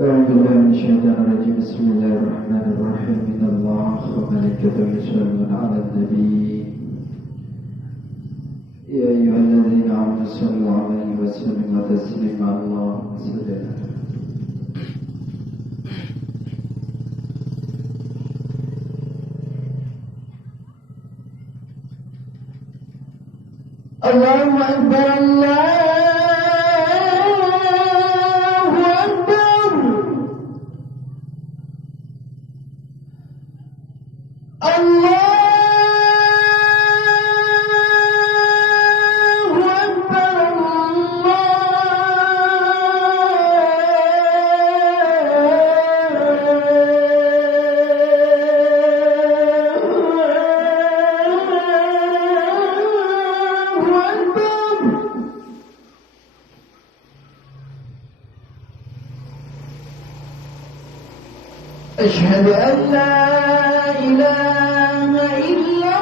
أعوذ بالله من الشيطان الرجيم. بسم الله الرحمن الرحيم. إن الله وملائكته يصلون على النبي يا أيها الذين آمنوا صلوا عليه وسلموا تسليما. اللهم صل على الله أكبر. الله أشهد أن لا إله إلا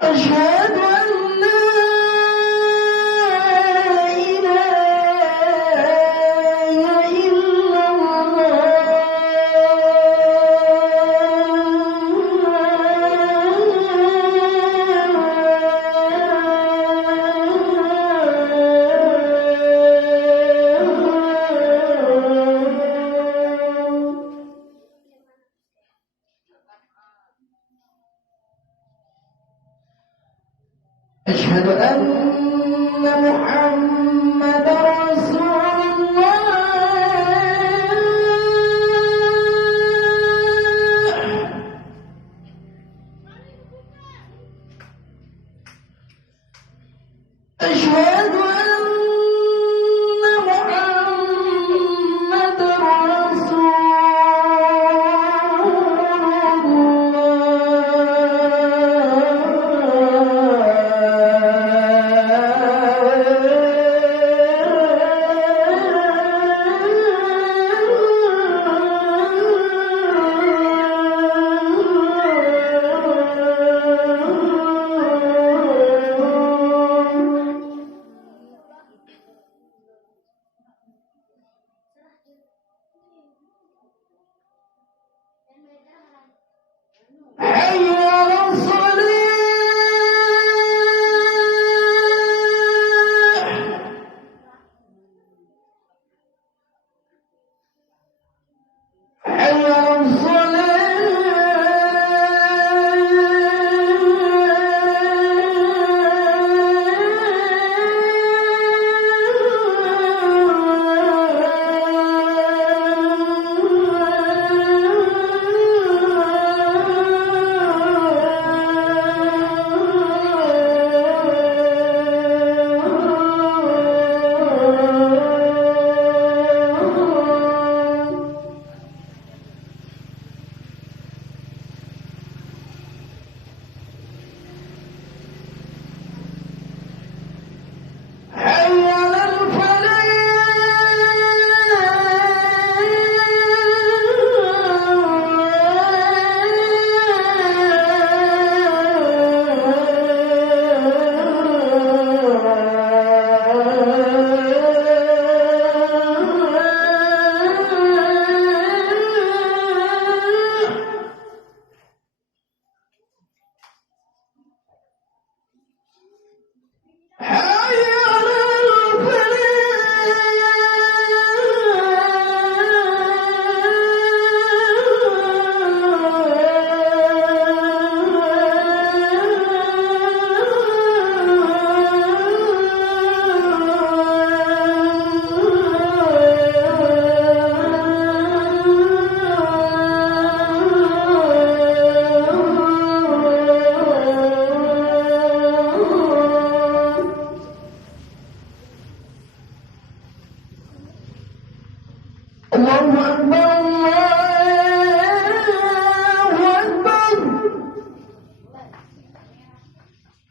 أشهد أن أشهد أن محمد رسول الله. أشهد أن محمد رسول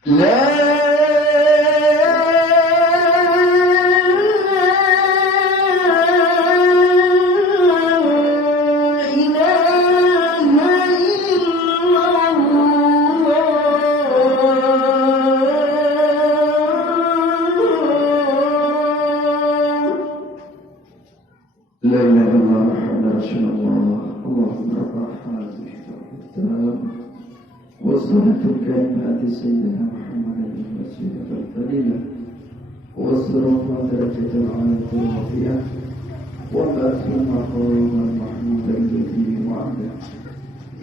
لا إله إلا الله محمد رسول الله. اللهم رب هذه الدعوة والصلاة الكريمة سيدنا محمد الوسيلة الفضيلة والصراط درجة العالية الرفيعة وبعث مقاما محمودا الذي وعده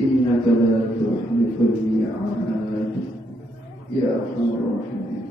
إنك لا تخلف الميعاد يا أرحم الراحمين.